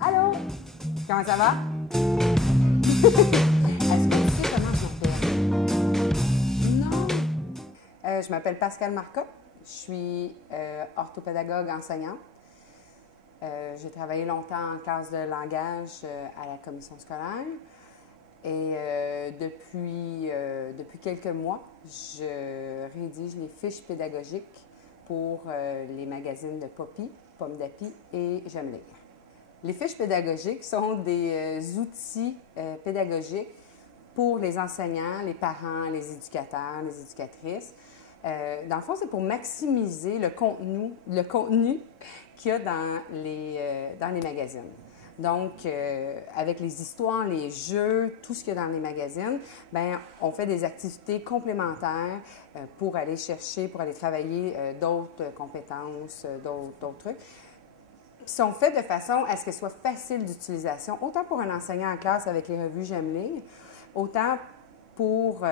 Allô? Comment ça va? Est-ce que tu sais comment je m'appelle? Non. Je m'appelle Pascale Marcotte. Je suis orthopédagogue enseignante. J'ai travaillé longtemps en classe de langage à la commission scolaire. Et depuis quelques mois, je rédige les fiches pédagogiques pour les magazines de Poppy, Pomme d'Api et J'aime lire. Les fiches pédagogiques sont des outils pédagogiques pour les enseignants, les parents, les éducateurs, les éducatrices. Dans le fond, c'est pour maximiser le contenu qu'il y a dans les magazines. Donc, avec les histoires, les jeux, tout ce qu'il y a dans les magazines, bien, on fait des activités complémentaires pour aller chercher, pour aller travailler d'autres compétences, d'autres trucs. Ils sont faits de façon à ce qu'elles soient faciles d'utilisation, autant pour un enseignant en classe avec les revues J'aime lire, autant pour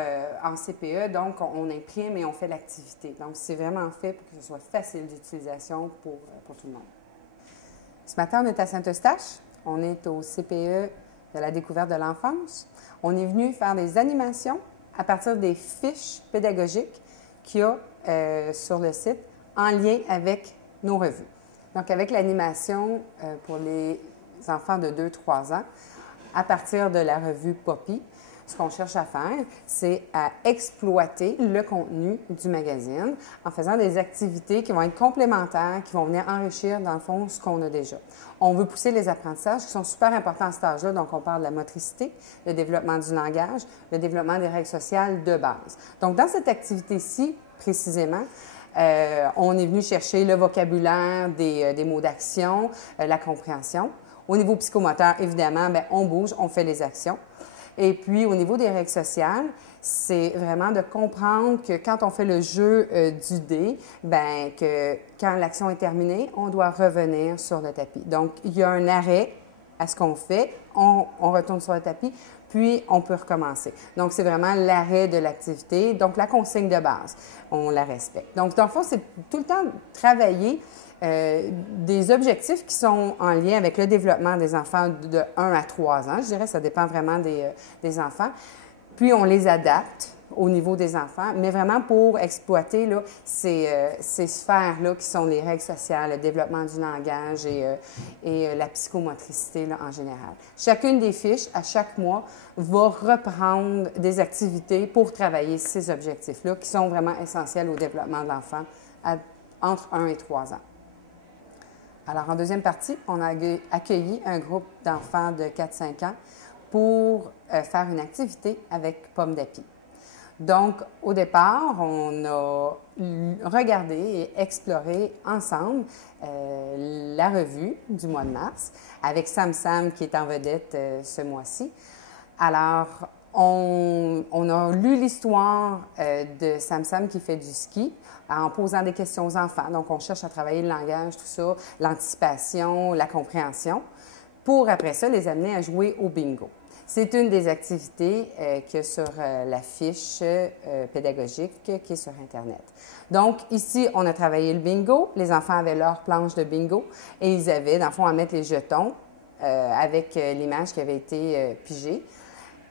en CPE, donc on imprime et on fait l'activité. Donc, c'est vraiment fait pour que ce soit facile d'utilisation pour tout le monde. Ce matin, on est à Saint-Eustache. On est au CPE de la découverte de l'enfance. On est venu faire des animations à partir des fiches pédagogiques qu'il y a sur le site en lien avec nos revues. Donc, avec l'animation pour les enfants de 2-3 ans, à partir de la revue Poppy, ce qu'on cherche à faire, c'est à exploiter le contenu du magazine en faisant des activités qui vont être complémentaires, qui vont venir enrichir, dans le fond, ce qu'on a déjà. On veut pousser les apprentissages qui sont super importants à cet âge-là. Donc, on parle de la motricité, le développement du langage, le développement des règles sociales de base. Donc, dans cette activité-ci, précisément, on est venu chercher le vocabulaire des mots d'action, la compréhension. Au niveau psychomoteur, évidemment, bien, on bouge, on fait les actions. Et puis, au niveau des règles sociales, c'est vraiment de comprendre que quand on fait le jeu du dé, bien, que quand l'action est terminée, on doit revenir sur le tapis. Donc, il y a un arrêt à ce qu'on fait, on retourne sur le tapis, puis on peut recommencer. Donc, c'est vraiment l'arrêt de l'activité. Donc, la consigne de base, on la respecte. Donc, dans le fond, c'est tout le temps travailler des objectifs qui sont en lien avec le développement des enfants de 1 à 3 ans. Je dirais que ça dépend vraiment des enfants. Puis, on les adapte au niveau des enfants, mais vraiment pour exploiter là, ces sphères-là qui sont les règles sociales, le développement du langage et la psychomotricité là, en général. Chacune des fiches, à chaque mois, va reprendre des activités pour travailler ces objectifs-là qui sont vraiment essentiels au développement de l'enfant entre 1 et 3 ans. Alors, en deuxième partie, on a accueilli un groupe d'enfants de 4-5 ans pour faire une activité avec Pomme d'Api. Donc, au départ, on a regardé et exploré ensemble la revue du mois de mars avec Sam Sam qui est en vedette ce mois-ci. Alors, on a lu l'histoire de Sam Sam qui fait du ski en posant des questions aux enfants. Donc, on cherche à travailler le langage, tout ça, l'anticipation, la compréhension, pour après ça les amener à jouer au bingo. C'est une des activités qu'il y a sur la fiche pédagogique qui est sur Internet. Donc, ici, on a travaillé le bingo. Les enfants avaient leur planche de bingo et ils avaient, dans le fond, à mettre les jetons avec l'image qui avait été pigée.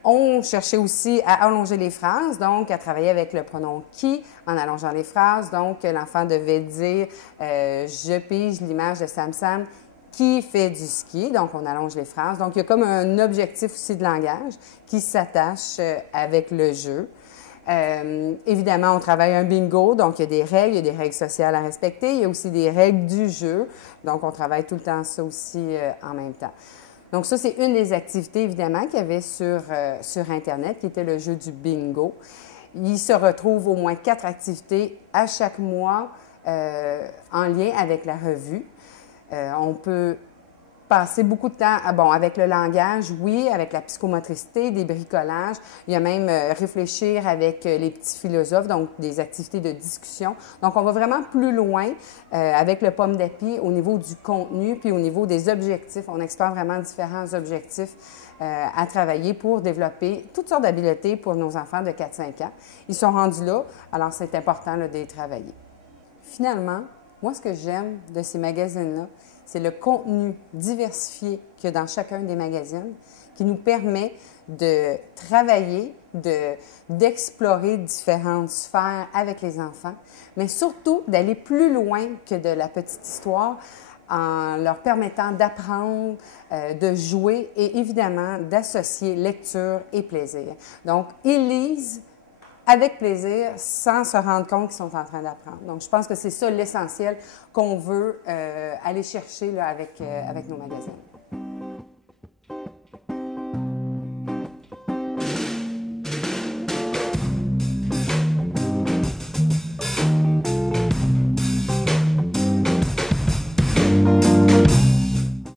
On cherchait aussi à allonger les phrases, donc à travailler avec le pronom « qui » en allongeant les phrases. Donc, l'enfant devait dire « Je pige l'image de Sam Sam qui fait du ski ». Donc, on allonge les phrases. Donc, il y a comme un objectif aussi de langage qui s'attache avec le jeu. Évidemment, on travaille un bingo, donc il y a des règles sociales à respecter. Il y a aussi des règles du jeu. Donc, on travaille tout le temps ça aussi en même temps. Donc, ça, c'est une des activités, évidemment, qu'il y avait sur Internet, qui était le jeu du bingo. Il se retrouve au moins 4 activités à chaque mois en lien avec la revue. On peut passer beaucoup de temps avec le langage, oui, avec la psychomotricité, des bricolages. Il y a même réfléchir avec les petits philosophes, donc des activités de discussion. Donc, on va vraiment plus loin avec le Pomme d'Api au niveau du contenu puis au niveau des objectifs. On explore vraiment différents objectifs à travailler pour développer toutes sortes d'habiletés pour nos enfants de 4-5 ans. Ils sont rendus là, alors c'est important là, de les travailler. Finalement, moi, ce que j'aime de ces magazines-là, c'est le contenu diversifié qu'il y a dans chacun des magazines qui nous permet de travailler, d'explorer différentes sphères avec les enfants, mais surtout d'aller plus loin que de la petite histoire en leur permettant d'apprendre, de jouer et évidemment d'associer lecture et plaisir. Donc, ils lisent avec plaisir sans se rendre compte qu'ils sont en train d'apprendre. Donc, je pense que c'est ça l'essentiel qu'on veut aller chercher là, avec nos magazines.